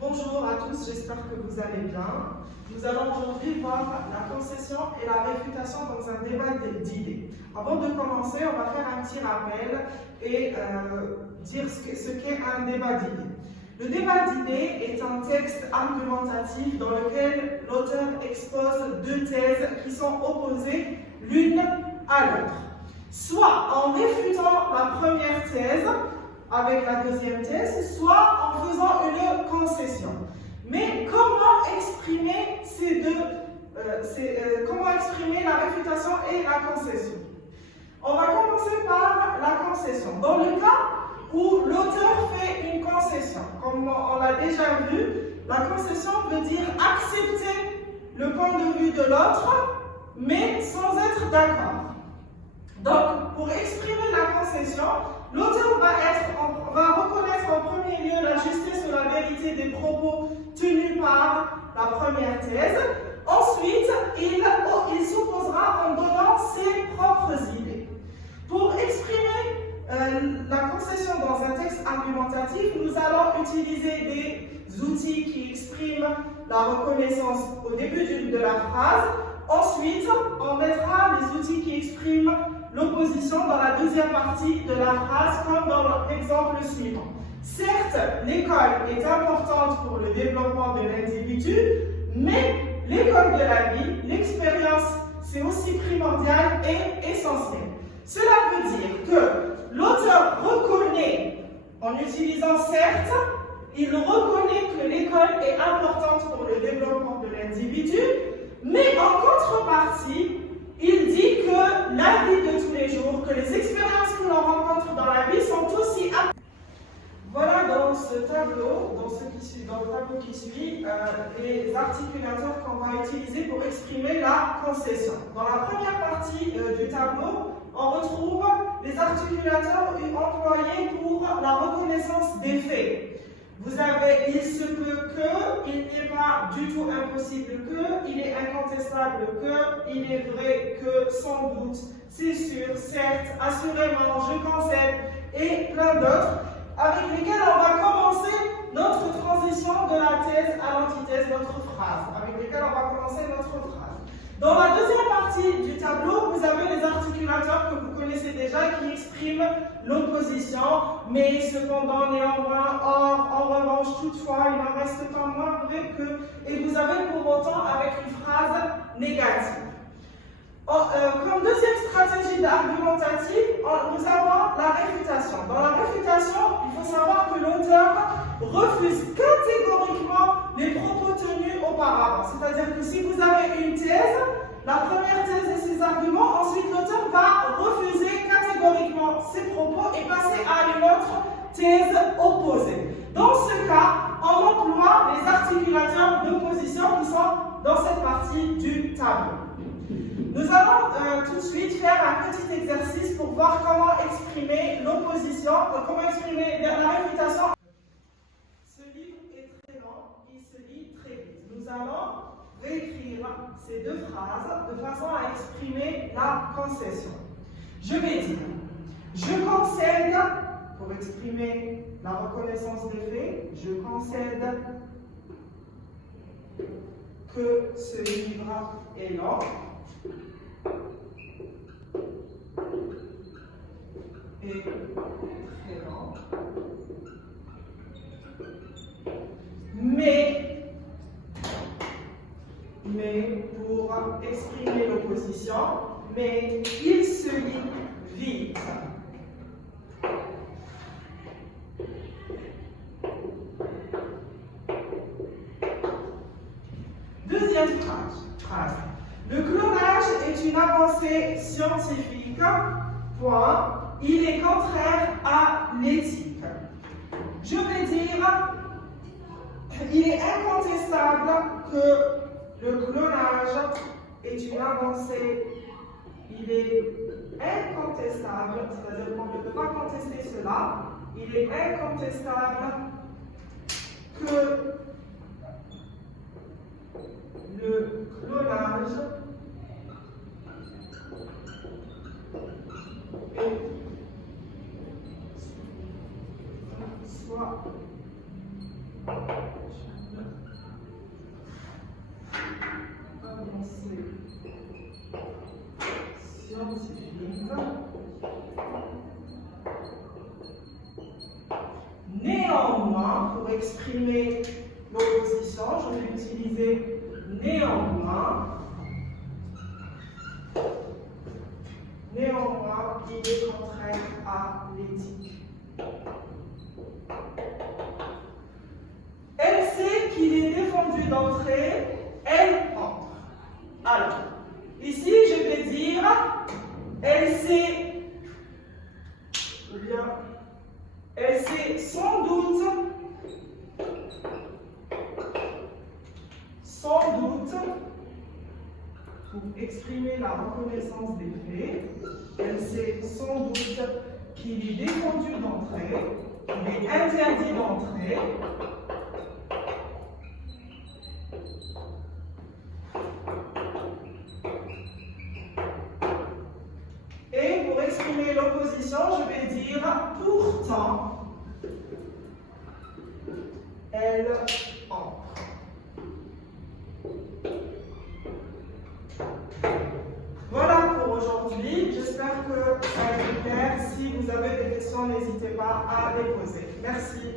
Bonjour à tous, j'espère que vous allez bien. Nous allons aujourd'hui voir la concession et la réfutation dans un débat d'idées. Avant de commencer, on va faire un petit rappel et dire ce qu'est un débat d'idées. Le débat d'idées est un texte argumentatif dans lequel l'auteur expose deux thèses qui sont opposées l'une à l'autre. Soit en réfutant la première thèse avec la deuxième thèse, soit en faisant une concession. Mais comment exprimer comment exprimer la réfutation et la concession? On va commencer par la concession. Dans le cas où l'auteur fait une concession, comme on l'a déjà vu, la concession veut dire accepter le point de vue de l'autre, mais sans être d'accord. Donc, pour exprimer la concession, l'auteur va reconnaître en premier lieu la justesse ou la vérité des propos tenus par la première thèse. Ensuite, il s'opposera en donnant ses propres idées. Pour exprimer la concession dans un texte argumentatif, nous allons utiliser des outils qui expriment la reconnaissance au début de la phrase. Ensuite, on mettra les outils qui expriment l'opposition dans la deuxième partie de la phrase, comme dans l'exemple suivant. Certes, l'école est importante pour le développement de l'individu, mais l'école de la vie, l'expérience, c'est aussi primordial et essentiel. Cela veut dire que l'auteur reconnaît, en utilisant certes, il reconnaît que l'école est importante pour le développement de l'individu, mais en contrepartie, il dit que la vie de tous les jours, que les expériences que l'on rencontre dans la vie sont aussi importantes. Voilà dans ce tableau, dans le tableau qui suit, les articulateurs qu'on va utiliser pour exprimer la concession. Dans la première partie du tableau, on retrouve les articulateurs employés pour la reconnaissance des faits. Vous avez il se peut que, il n'est pas du tout impossible que, il est incontestable que, il est vrai que, sans doute, c'est sûr, certes, assurément, je concède, et plein d'autres, avec lesquels on va commencer notre transition de la thèse à l'antithèse, notre phrase, avec lesquels on va commencer notre phrase. Dans la deuxième partie du tableau, vous avez les articulateurs que vous connaissez déjà qui expriment l'opposition, mais cependant, néanmoins, or, en revanche, toutefois, il en reste pas moins vrai que, et vous avez pour autant avec une phrase négative. Comme deuxième stratégie argumentative, nous avons la réfutation. Dans la réfutation, il faut savoir que l'auteur refuse catégoriquement les propos tenus auparavant. C'est-à-dire que si vous avez une thèse, la première thèse et ses arguments, ensuite l'auteur va refuser catégoriquement ses propos et passer à une autre thèse opposée. Dans ce cas, on emploie les articulateurs d'opposition qui sont dans cette partie du tableau. Nous allons tout de suite faire un petit exercice pour voir comment exprimer l'opposition, comment exprimer la réfutation. Ce livre est très long, il se lit très vite. Nous allons réécrire ces deux phrases de façon à exprimer la concession. Je vais dire, je concède, pour exprimer la reconnaissance des faits, je concède que ce livre est long. Et très lent. Mais pour exprimer l'opposition, mais il se lit vite. Deuxième phrase. Le clonage est une avancée scientifique, point. Il est contraire à l'éthique. Je vais dire, il est incontestable que le clonage est une avancée. Il est incontestable, c'est-à-dire qu'on ne peut pas contester cela. Il est incontestable que le clonage soit scientifique. Néanmoins, pour exprimer l'opposition, je vais utiliser néanmoins. Néanmoins, il est contraire à l'éthique. Elle sait qu'il est défendu d'entrer, elle entre. Alors, ici, je vais dire, elle sait, ou bien, elle sait sans doute, pour exprimer la reconnaissance des faits, elle sait sans doute qu'il est défendu d'entrer, qu'il est interdit d'entrer. Et pour exprimer l'opposition, je vais dire pourtant, elle entre. Voilà pour aujourd'hui. J'espère que ça a été clair. Si vous avez des questions, n'hésitez pas à les poser. Merci.